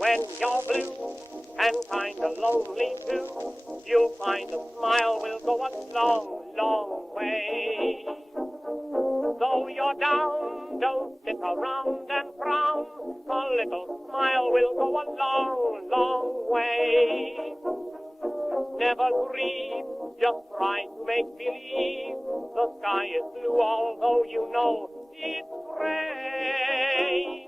When you're blue and kinda lonely too, you'll find a smile will go a long, long way. Though you're down, don't sit around and frown. A little smile will go a long, long way. Never grieve, just try to make believe the sky is blue, although you know it's gray.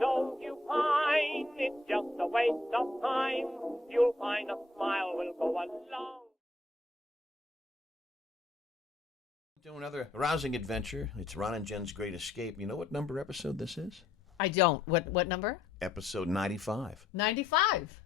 Don't you pine, it's just a waste of time. You'll find a smile will go a long. Do another rousing adventure. It's Ron and Jen's Great Escape. You know what number episode this is? I don't. What number? Episode 95. 95.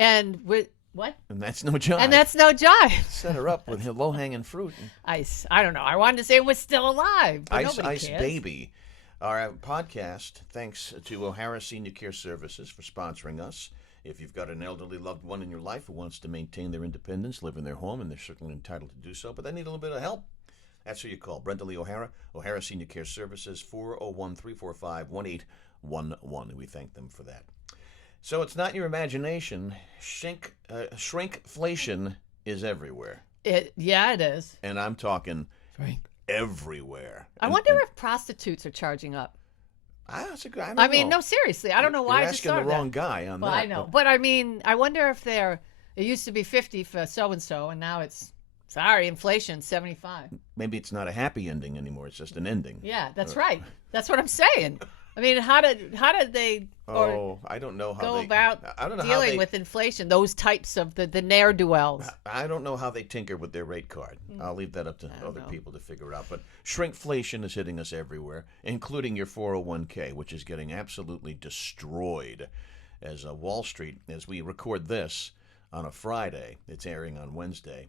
And with what? And that's no jive. And that's no jive. Set her up with low-hanging fruit. Ice. I don't know. I wanted to say it was still alive. But Ice nobody cares. Baby. Our podcast, thanks to O'Hara Senior Care Services for sponsoring us. If you've got an elderly loved one in your life who wants to maintain their independence, live in their home, and they're certainly entitled to do so, but they need a little bit of help, that's who you call. Brenda Lee O'Hara, O'Hara Senior Care Services, 401-345-1811. We thank them for that. So it's not your imagination. Shrinkflation is everywhere. Yeah, it is. And I'm talking everywhere. I wonder if prostitutes are charging up. I mean, no, seriously. I don't know why I just You're asking started the wrong guy on well, that. I know. But I mean, I wonder if it used to be 50 for so-and-so, and now it's, sorry, inflation, 75. Maybe it's not a happy ending anymore. It's just an ending. Yeah, that's right. That's what I'm saying. I mean, how did they I don't know how go they about dealing with inflation, those types of the ne'er-do-wells? I don't know how they tinker with their rate card. I'll leave that up to other people to figure out. But shrinkflation is hitting us everywhere, including your 401k, which is getting absolutely destroyed. As Wall Street, as we record this on a Friday, it's airing on Wednesday.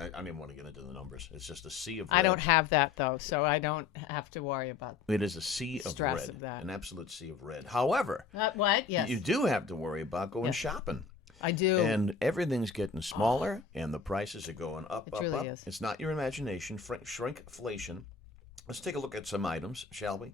I don't even want to get into the numbers. It's just a sea of red. I don't have that, though, so I don't have to worry about it. Is a sea of red, of that. An absolute sea of red. However, what? Yes. You do have to worry about going shopping. I do. And everything's getting smaller, and the prices are going up, It really is. It's not your imagination. Shrinkflation. Let's take a look at some items, shall we?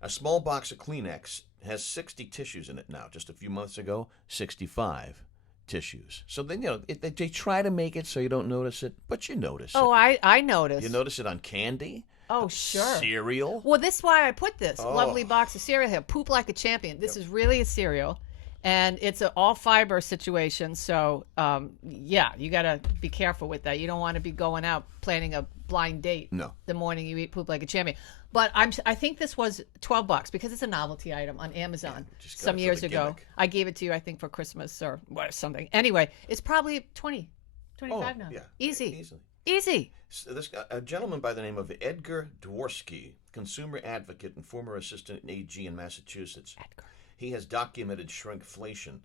A small box of Kleenex has 60 tissues in it now. Just a few months ago, 65 tissues. So then, they try to make it so you don't notice it, but you notice it. Oh, I notice. You notice it on candy? Oh, sure. Cereal? Well, this is why I put this lovely box of cereal here. Poop Like a Champion. This is really a cereal, and it's an all-fiber situation. So, you got to be careful with that. You don't want to be going out planning a blind date the morning you eat Poop Like a Champion. But I think this was $12 because it's a novelty item on Amazon some years ago. Gimmick. I gave it to you, I think, for Christmas or something. Anyway, it's probably 25 now. Yeah. Easy. So a gentleman by the name of Edgar Dworsky, consumer advocate and former assistant AG in Massachusetts. Edgar. He has documented shrinkflation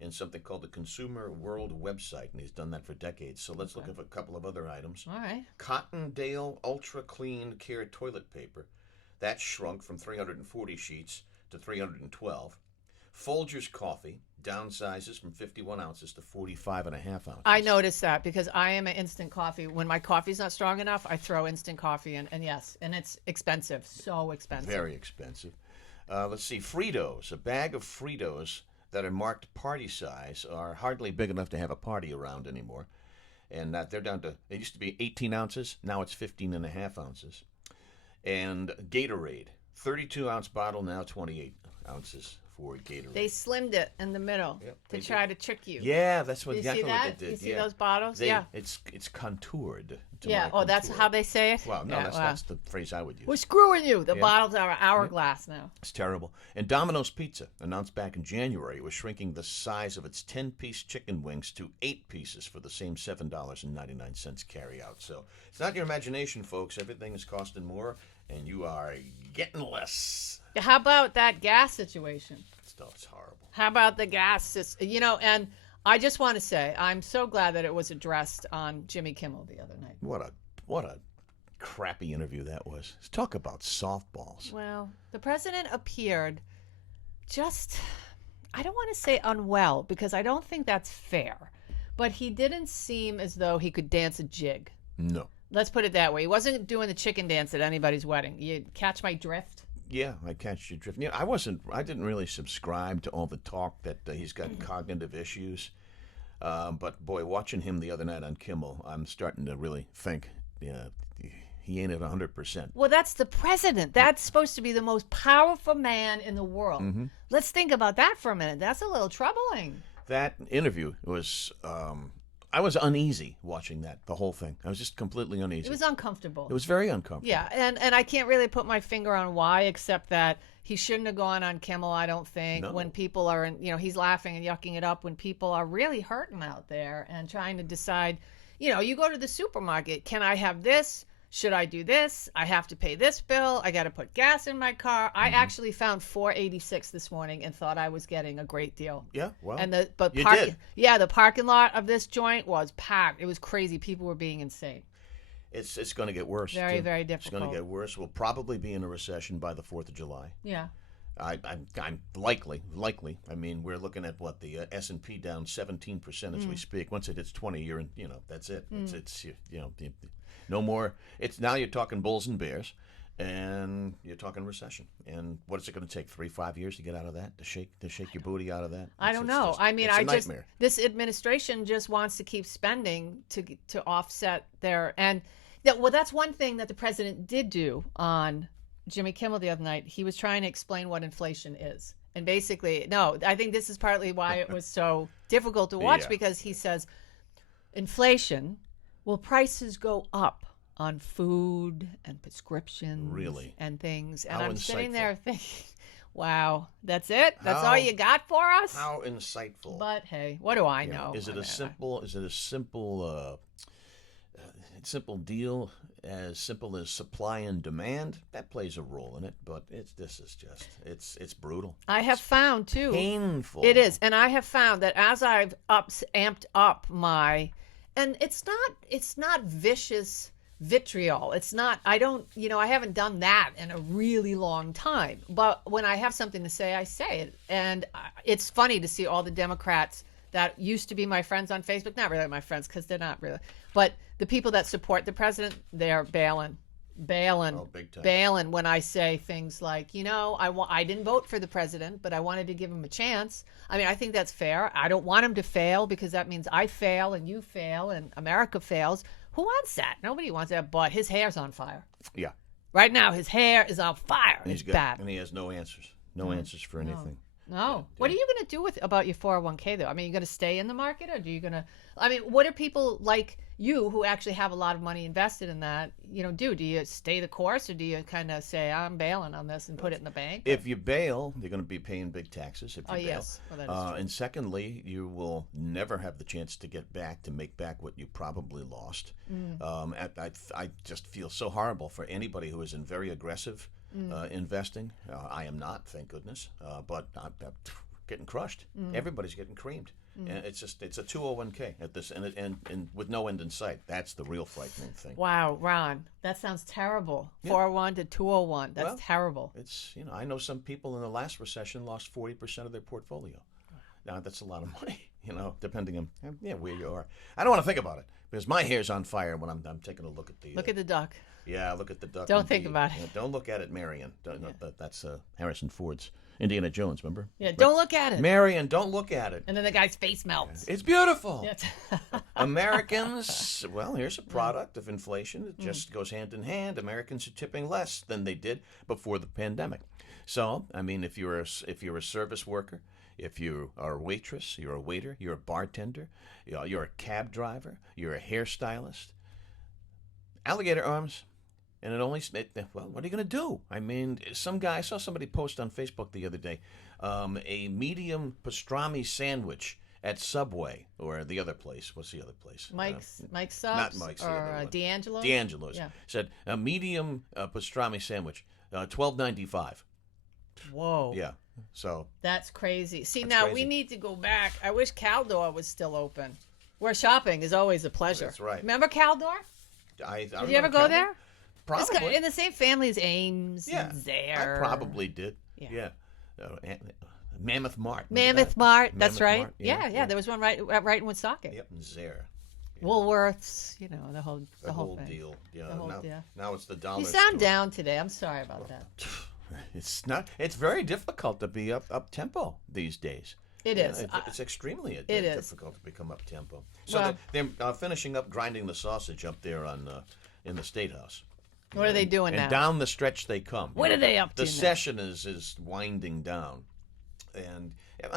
in something called the Consumer World website, and he's done that for decades. So let's look at a couple of other items. All right. Cottondale Ultra Clean Care toilet paper. That shrunk from 340 sheets to 312. Folgers coffee downsizes from 51 ounces to 45 and a half ounces. I noticed that because I am an instant coffee. When my coffee's not strong enough, I throw instant coffee in. And yes, and it's expensive. So expensive. Very expensive. Let's see. Fritos. A bag of Fritos that are marked party size are hardly big enough to have a party around anymore. And they're down to, it used to be 18 ounces. Now it's 15 and a half ounces. And Gatorade. 32-ounce bottle, now 28 ounces for Gatorade. They slimmed it in the middle to try to trick you. Yeah, that's what you exactly see that? what they did. You see those bottles? Yeah. It's contoured. Yeah. Oh, that's how they say it? Well, no, that's the phrase I would use. We're screwing you. The bottles are hourglass now. It's terrible. And Domino's Pizza announced back in January it was shrinking the size of its 10-piece chicken wings to 8 pieces for the same $7.99 carry out. So it's not your imagination, folks. Everything is costing more, and you are getting less. How about that gas situation? Stuff's horrible. How about the gas? And I just want to say, I'm so glad that it was addressed on Jimmy Kimmel the other night. What a crappy interview that was. Let's talk about softballs. Well, the president appeared just, I don't want to say unwell, because I don't think that's fair, but he didn't seem as though he could dance a jig. No. Let's put it that way. He wasn't doing the chicken dance at anybody's wedding. You catch my drift? Yeah, I catch your drift. I didn't really subscribe to all the talk that he's got cognitive issues. But boy, watching him the other night on Kimmel, I'm starting to really think, he ain't at 100%. Well, that's the president. That's supposed to be the most powerful man in the world. Mm-hmm. Let's think about that for a minute. That's a little troubling. That interview was, I was uneasy watching the whole thing. I was just completely uneasy. It was uncomfortable. It was very uncomfortable. Yeah, and I can't really put my finger on why, except that he shouldn't have gone on Kimmel, I don't think, No. when people are, he's laughing and yucking it up when people are really hurting out there and trying to decide, you go to the supermarket, can I have this? Should I do this? I have to pay this bill. I got to put gas in my car. I actually found $4.86 this morning and thought I was getting a great deal. Yeah, well, And you did. Yeah, the parking lot of this joint was packed. It was crazy. People were being insane. It's going to get worse. Very, too. very It's difficult. going to get worse. We'll probably be in a recession by the 4th of July. Yeah. I'm likely. I mean, we're looking at what the S&P down 17% as we speak. Once it hits 20, you're in. That's it. It's no more. It's now you're talking bulls and bears, and you're talking recession. And what is it going to take? 3-5 years to get out of that? To shake your booty out of that? I don't know. It's a nightmare. This administration just wants to keep spending to offset that's one thing that the president did do on Jimmy Kimmel the other night. He was trying to explain what inflation is. And basically, I think this is partly why it was so difficult to watch, Yeah. because he says inflation, prices go up on food and prescriptions Really? and things. And How I'm sitting insightful. there thinking, wow, that's it? That's all How- you got for us? How insightful. But hey, what do I know? Is it I a mean, simple deal as simple as supply and demand? That plays a role in it, but it's brutal. I have found too. Painful. It is, and I have found that as I've amped up and it's not vicious vitriol. It's not. I haven't done that in a really long time. But when I have something to say, I say it, and it's funny to see all the Democrats that used to be my friends on Facebook, not really my friends because they're not really, but the people that support the president, they're bailing Oh, big time. bailing when I say things like, I didn't vote for the president, but I wanted to give him a chance. I mean, I think that's fair. I don't want him to fail because that means I fail and you fail and America fails. Who wants that? Nobody wants that, but his hair's on fire. Yeah. Right now, his hair is on fire. And It's bad. And he has no answers. No answers for anything. No. What are you going to do about your 401k, though? I mean, you going to stay in the market, or what are people like you who actually have a lot of money invested in that, do? Do you stay the course, or do you kind of say, I'm bailing on this and put it in the bank? If you bail, you're going to be paying big taxes if you bail. Yes. Well, that is true. And secondly, you will never have the chance to make back what you probably lost. I just feel so horrible for anybody who is in very aggressive investing. I am not, thank goodness, but I'm getting crushed. Everybody's getting creamed. And it's a 201k at this, and with no end in sight. That's the real frightening thing. Wow, Ron, that sounds terrible. 401 to 201. That's terrible. It's I know some people in the last recession lost 40% of their portfolio. Now that's a lot of money, depending on where you are. I don't want to think about it because my hair's on fire when I'm taking a look at the. Look at the duck. Yeah, look at the duck. Don't think about it. Don't look at it, Marion. That's Harrison Ford's Indiana Jones, remember? Yeah, don't look at it. Marion, don't look at it. And then the guy's face melts. It's beautiful. Yeah. Americans, here's a product of inflation. It just goes hand in hand. Americans are tipping less than they did before the pandemic. So, I mean, if you're a service worker, if you are a waitress, you're a waiter, you're a bartender, you're a cab driver, you're a hairstylist, alligator arms. And what are you going to do? I mean, I saw somebody post on Facebook the other day, a medium pastrami sandwich at Subway or the other place. What's the other place? Mike's Subs? Not Mike's. The other Or one. D'Angelo's? D'Angelo's. Yeah. Said a medium pastrami sandwich, $12.95. Whoa. Yeah. So That's crazy. See, That's now crazy. we need to go back. I wish Caldor was still open. Where shopping is always a pleasure. That's right. Remember Caldor? I Did you ever go there? It's Probably. in the same family as Ames Yeah. and Zare. I probably did. Yeah. Mammoth Mart. Remember Mammoth that? Mart. That's Mammoth right. Mart, Yeah. There was one right in Woonsocket. Yep, and Zare. Woolworths. The whole The whole thing. deal. Yeah. The whole now, deal. now it's the dollar You sound store. down today. I'm sorry about that. It's not. It's very difficult to be up tempo these days. It is. It's extremely is. difficult to become up tempo. So Well- they're finishing up grinding the sausage up there on in the State House. What are they doing And now? down the stretch they come. What are they up to The now? session is winding down, and it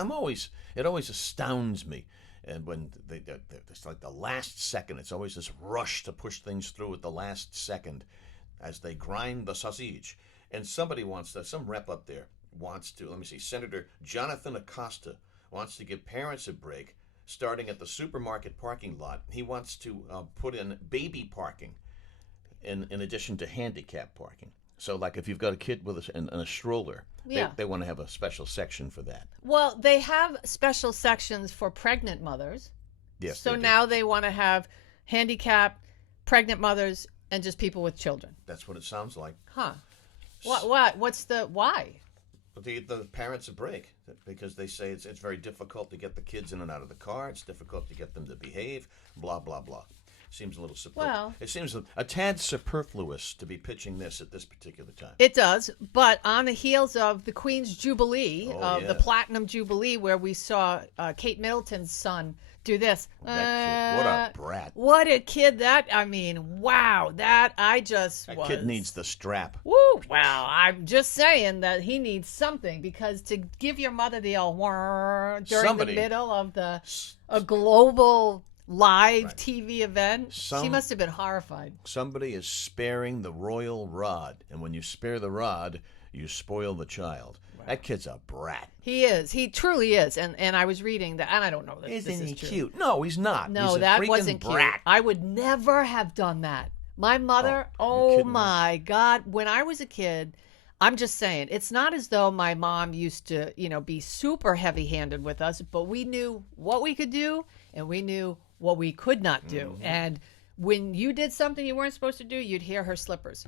always astounds me. And when it's like the last second, it's always this rush to push things through at the last second as they grind the sausage. And somebody some rep up there wants to, let me see, Senator Jonathan Acosta wants to give parents a break starting at the supermarket parking lot. He wants to put in baby parking in addition to handicap parking. So, like, if you've got a kid with a stroller, Yeah. they want to have a special section for that. Well, they have special sections for pregnant mothers. Yes. So they do. now they want to have handicapped, pregnant mothers, and just people with children. That's what it sounds like. Huh. What? What's the why? But the parents a break because they say it's very difficult to get the kids in and out of the car. It's difficult to get them to behave. Blah blah blah. Seems a little Well- it seems a tad superfluous to be pitching this at this particular time. It does, but on the heels of the Queen's Jubilee, Oh, the yeah. Platinum Jubilee, where we saw Kate Middleton's son do this. That kid, what a brat. What a kid that, I mean, wow, that I just That was. kid needs the strap. Woo! Well, I'm just saying that he needs something because to give your mother the old whir during Somebody- the middle of a global live Right. TV event, she Some- must have been horrified. Somebody is sparing the royal rod, and when you spare the rod, you spoil the child. That kid's a brat. He is. He truly is. And I was reading that, and I don't know that this Isn't is he true. cute? No, he's not. No, He's a that freaking wasn't brat. cute. I would never have done that. My mother, Oh, you're kidding me. my God. When I was a kid, I'm just saying, it's not as though my mom used to, be super heavy handed with us, but we knew what we could do and we knew what we could not do. Mm-hmm. And when you did something you weren't supposed to do, you'd hear her slippers.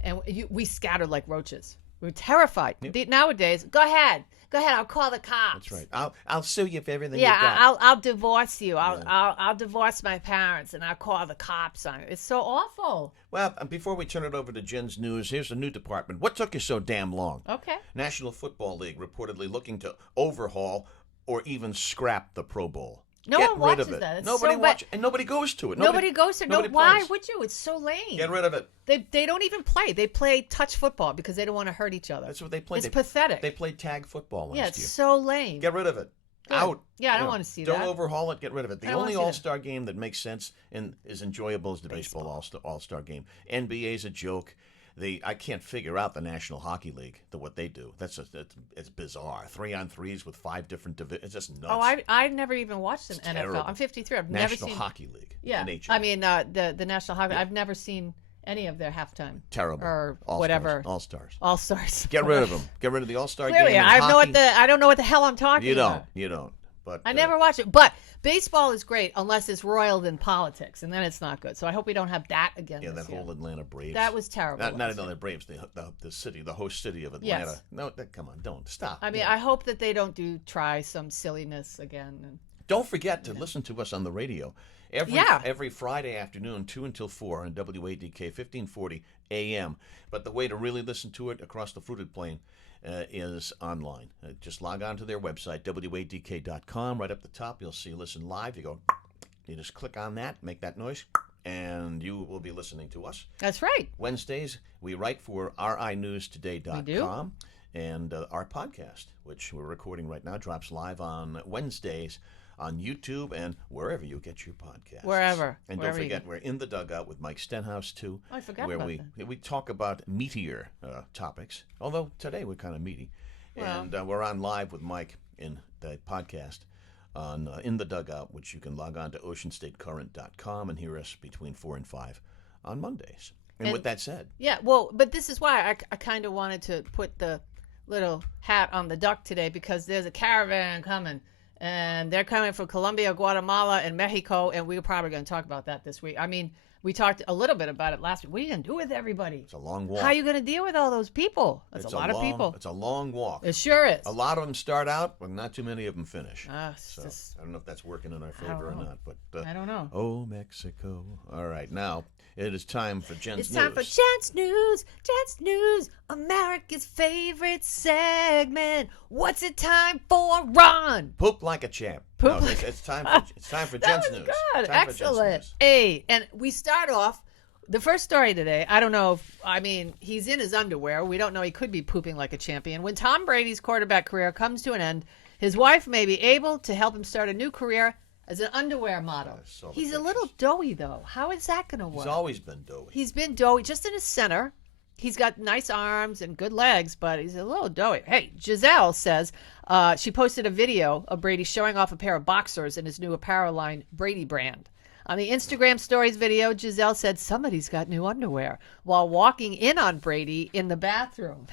And we scattered like roaches. We were terrified. Nowadays, go ahead, I'll call the cops. That's right. I'll sue you for everything Yeah, you've got. I'll divorce you. I'll divorce my parents, and I'll call the cops on you. It's so awful. Well, before we turn it over to Jen's news, here's a new department. What took you so damn long? Okay. National Football League reportedly looking to overhaul or even scrap the Pro Bowl. No Get one rid watches of it. that. It's Nobody so watches, and nobody goes to it. Nobody goes to. No, nobody why plays. would you? It's so lame. Get rid of it. They don't even play. They play touch football because they don't want to hurt each other. That's what they play. It's They- pathetic. They played tag football last Yeah, it's year. so lame. Get rid of it. Good. Out. Yeah, I don't You know, want to see don't that. overhaul it. Get rid of it. The I don't only wanna see that. All-Star game that makes sense and is enjoyable is the baseball All-Star game. NBA's a joke. I can't figure out the National Hockey League, what they do. It's bizarre. 3-on-3s with 5 different divisions. It's just nuts. Oh, I never even watched an It's NFL. terrible. I'm 53. I've never National seen. Hockey League. Yeah, NHL. I mean the National Hockey. I've never seen any of their halftime terrible. or All-Stars. whatever. All-Stars. All stars. Get rid of them. Get rid of the All-Star game. Clearly, and I hockey. don't know what the hell I'm talking You about. don't. You don't. But I never watch it, but baseball is great unless it's roiled in politics, and then it's not good. So I hope we don't have that again. Yeah, this that year. whole Atlanta Braves. That was terrible. Not last Atlanta year. Braves, the city, the host city of Atlanta. Yes. No, come on, don't stop. I mean, Yeah. I hope that they don't try some silliness again. And Don't forget to listen to us on the radio every Friday afternoon, 2 until 4 on WADK 1540 AM. But the way to really listen to it across the fruited plain is online. Just log on to their website, WADK.com. Right up the top, you'll see Listen Live. You just click on that, make that noise, and you will be listening to us. that's right. Wednesdays, we write for RINewsToday.com. And our podcast, which we're recording right now, drops live on Wednesdays on YouTube and wherever you get your podcasts. Wherever. And Wherever don't you forget, we're in the dugout with Mike Stenhouse, too. Oh, I forgot where about we talk about meatier topics, although today we're kind of meaty. Well. And we're on live with Mike in the podcast on In the Dugout, which you can log on to oceanstatecurrent.com and hear us between 4 and 5 on Mondays. And with that said, Yeah, well, but this is why I kind of wanted to put the little hat on the duck today, because there's a caravan coming, and they're coming from Colombia, Guatemala, and Mexico, and we're probably going to talk about that this week. I mean, we talked a little bit about it last week. What are you going to do with everybody? it's a long walk. How are you going to deal with all those people? That's It's a lot of people. It's a long walk. It sure is. A lot of them start out, but not too many of them finish. It's So just- I don't know if that's working in our don't favor or know. not. But I don't know. oh, Mexico! All right, now It is time for Jen's It's News. time for Jen's News. Jen's News, America's favorite segment. What's it time for, Ron? Poop like a champ. Poop No, like- it's time for That Jen's was News. good. Time for Jen's Excellent. News. Hey, and we start off the first story today. I don't know if, he's in his underwear. We don't know. He could be pooping like a champion. When Tom Brady's quarterback career comes to an end, his wife may be able to help him start a new career as an underwear model. saw the He's a pictures. little doughy, though. How is that going to work? He's always been doughy. He's been doughy just in his center. He's got nice arms and good legs, but he's a little doughy. Hey, Giselle says she posted a video of Brady showing off a pair of boxers in his new apparel line, Brady Brand. On the Instagram stories video, Giselle said somebody's got new underwear while walking in on Brady in the bathroom.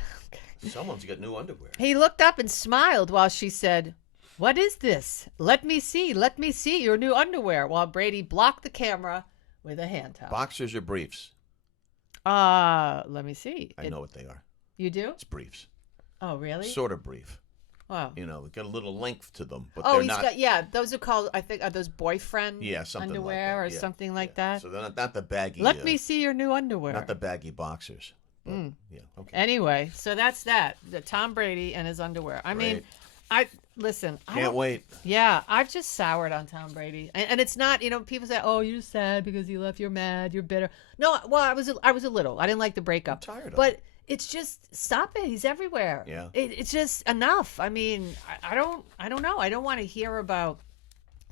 Someone's got new underwear. He looked up and smiled while she said, "What is this? Let me see your new underwear," while Brady blocked the camera with a hand towel. Boxers or briefs? Let me see. I know what they are. You do? It's briefs. Oh, really? Sort of brief. Wow. You know, they got a little length to them, but Oh, they're he's not. got, those are called, I think, are those boyfriend Something underwear like that. or something like that? So they're not the baggy. Let me see your new underwear. Not the baggy boxers. But, Yeah. Okay. Anyway, so that's that. The Tom Brady and his underwear. I mean, listen. Can't wait. Yeah, I've just soured on Tom Brady, and it's not. People say, "Oh, you're sad because he left. You're mad. You're bitter." No, well, I was a little. I didn't like the breakup. I'm tired of but it. it's just stop it. He's everywhere. Yeah. It's just enough. I mean, I don't know. I don't want to hear about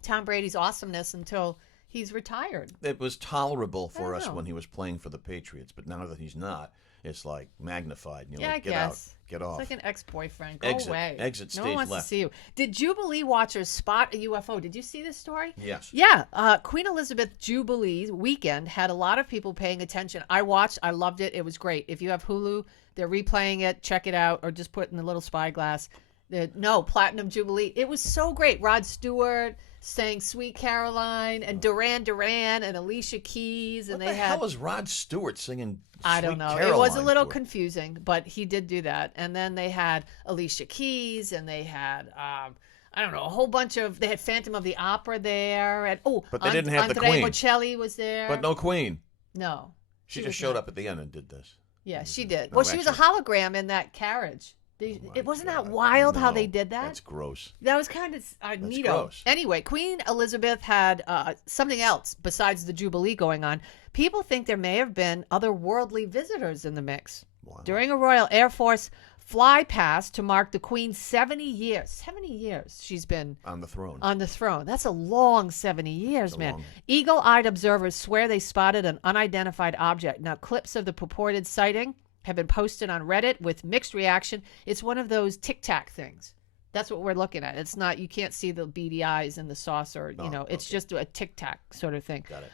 Tom Brady's awesomeness until he's retired. It was tolerable for I us know. when he was playing for the Patriots, but now that he's not, it's like magnified. Yeah, I like, get guess. out, get off. It's like an ex-boyfriend. Go Exit. away. Exit No stage one wants left. to see you. Did Jubilee watchers spot a UFO? Did you see this story? Yes. Yeah. Queen Elizabeth Jubilee weekend had a lot of people paying attention. I watched. I loved it. It was great. If you have Hulu, they're replaying it. Check it out, or just put it in the little spyglass. Platinum Jubilee. It was so great. Rod Stewart sang "Sweet Caroline" and Duran Duran and Alicia Keys, and What they the had. hell is Rod Stewart singing? I don't Sweet know. Caroline It was a little for? confusing, but he did do that. And then they had Alicia Keys, and they had I don't know, a whole bunch of. They had Phantom of the Opera there, and But they didn't have the Andrea Queen. Bocelli was there, But no Queen. no, She was just showed not. up at the end and did this. Yeah, she did. No, Well, she was a actually- hologram in that carriage. Oh my It wasn't that God. wild how No, they did that. That's gross. That was kind of neato. gross. Anyway, Queen Elizabeth had something else besides the Jubilee going on. People think there may have been other worldly visitors in the mix. Wow. During a Royal Air Force fly past to mark the Queen's 70 years. 70 years she's been On the throne. on the throne. That's a long 70 years, a man. long- Eagle-eyed observers swear they spotted an unidentified object. Now, clips of the purported sighting have been posted on Reddit with mixed reaction. It's one of those Tic Tac things. That's what we're looking at. It's not, you can't see the beady eyes and the saucer, it's okay. just a Tic Tac sort of thing. Got it.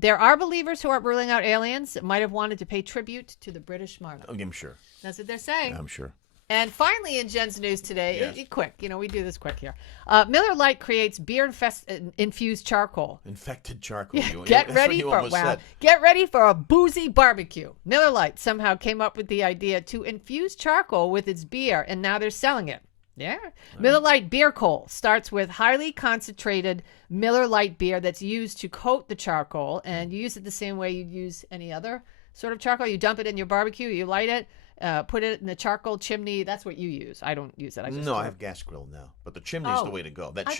There are believers who are ruling out aliens that might have wanted to pay tribute to the British monarch. I'm sure. That's what they're saying. I'm sure. And finally, in Jen's News today, Yes. quick, we do this quick here. Miller Lite creates beer-infused charcoal. Infected charcoal. Get That's ready what you for almost said. Get ready for a boozy barbecue. Miller Lite somehow came up with the idea to infuse charcoal with its beer, and now they're selling it. Yeah. Miller Lite Beer Coal starts with highly concentrated Miller Lite beer that's used to coat the charcoal, and you use it the same way you'd use any other sort of charcoal. You dump it in your barbecue, you light it, put it in the charcoal chimney. That's what you use. I don't use it. No, I have gas grill now, but the chimney is Oh. the way to go. That I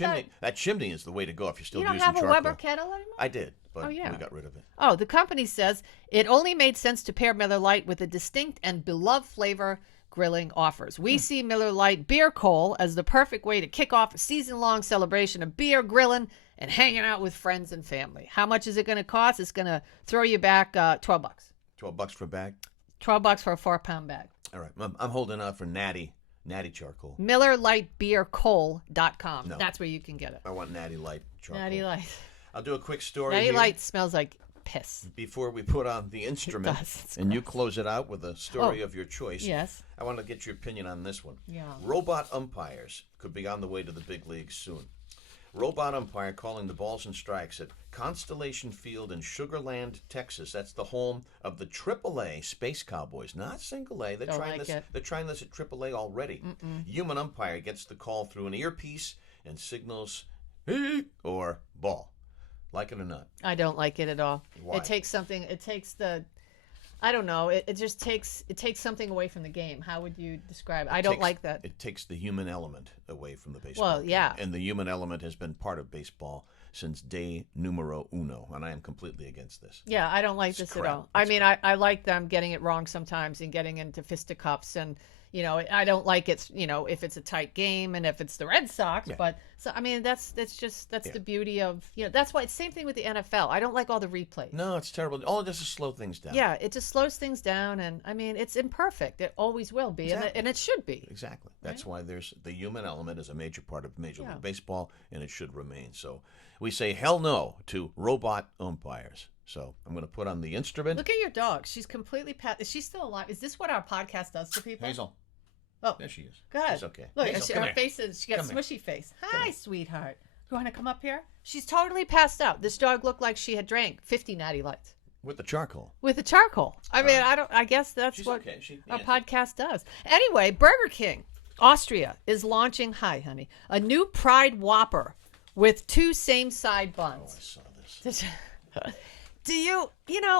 chimney is the way to go if you're still You don't using have a charcoal. Weber kettle anymore? I did, but Oh, yeah. we got rid of it. Oh, the company says it only made sense to pair Miller Lite with a distinct and beloved flavor grilling offers. We see Miller Lite Beer Coal as the perfect way to kick off a season-long celebration of beer, grilling, and hanging out with friends and family. How much is it going to cost? It's going to throw you back $12. $12 for a bag. $12 for a 4-pound bag. All right, I'm holding out for natty charcoal. MillerLiteBeerCoal.com. No. That's where you can get it. I want natty light charcoal. Natty Light. I'll do a quick story Natty here Light smells like piss. before we put on the instrument, does. It's and you close it out with a story Oh. of your choice. Yes. I want to get your opinion on this one. Yeah. Robot umpires could be on the way to the big leagues soon. Robot umpire calling the balls and strikes at Constellation Field in Sugar Land, Texas. That's the home of the AAA Space Cowboys, not single A. They're Don't trying like this. it. They're trying this at AAA already. Human umpire gets the call through an earpiece and signals "hit" or ball. Like it or not? I don't like it at all. Why? It takes something. It takes the. I don't know. It just takes something away from the game. How would you describe it? I don't like that. It takes the human element away from the baseball. Well, game. yeah. And the human element has been part of baseball since day numero uno, and I am completely against this. Yeah, I don't like this crap. at all. I mean, I like them getting it wrong sometimes and getting into fisticuffs, and I don't like it. If it's a tight game and if it's the Red Sox. Yeah. But so I mean, that's the beauty of that's why it's same thing with the NFL. I don't like all the replays. No, it's terrible. All it does is slow things down. Yeah, it just slows things down, and I mean, it's imperfect. It always will be, Exactly. and it should be. Exactly. That's why there's the human element is a major part of Major Yeah. League Baseball, and it should remain. So we say hell no to robot umpires. So I'm going to put on the instrument. Look at your dog. She's completely Is she still alive? Is this what our podcast does to people? Hazel. Oh, There she is. good. She's okay. Look, Hazel, her come here. face is. She got Come a here. smushy face. Hi, sweetheart. You want to come up here? She's totally passed out. This dog looked like she had drank 50 Natty Lights With the charcoal. with the charcoal. I mean, I guess that's She's what okay. our podcast does. Anyway, Burger King Austria is launching. Hi, honey. A new Pride Whopper with 2 same-side buns. I saw this. Do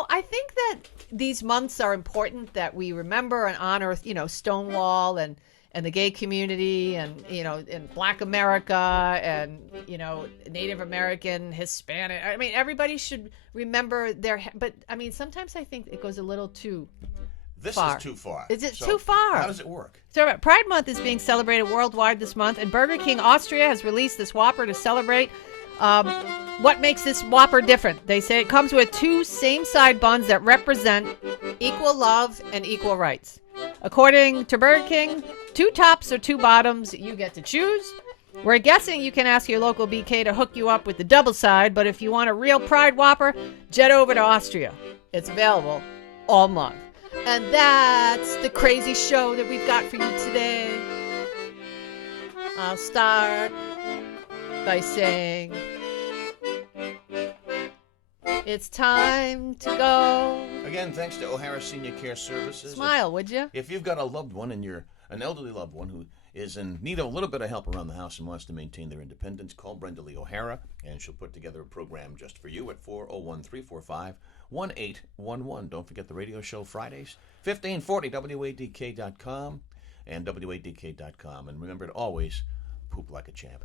I think that these months are important, that we remember and honor, Stonewall and the gay community and, and Black America and, Native American, Hispanic. I mean, everybody should remember but I mean, sometimes I think it goes a little too This far. is too far. Is it So too far? How does it work? So Pride Month is being celebrated worldwide this month, and Burger King Austria has released this Whopper to celebrate. What makes this Whopper different? They say it comes with 2 same-side buns that represent equal love and equal rights. According to Burger King, 2 tops or 2 bottoms, you get to choose. We're guessing you can ask your local BK to hook you up with the double side, but if you want a real Pride Whopper, jet over to Austria. It's available all month. And that's the crazy show that we've got for you today. I'll start by saying it's time to go. Again, thanks to O'Hara Senior Care Services. Smile, would you? If you've got a loved one and you're an elderly loved one who is in need of a little bit of help around the house and wants to maintain their independence, call Brenda Lee O'Hara, and she'll put together a program just for you at 401-345-1811. Don't forget the radio show Fridays, 1540 WADK.com and WADK.com. And remember to always poop like a champ.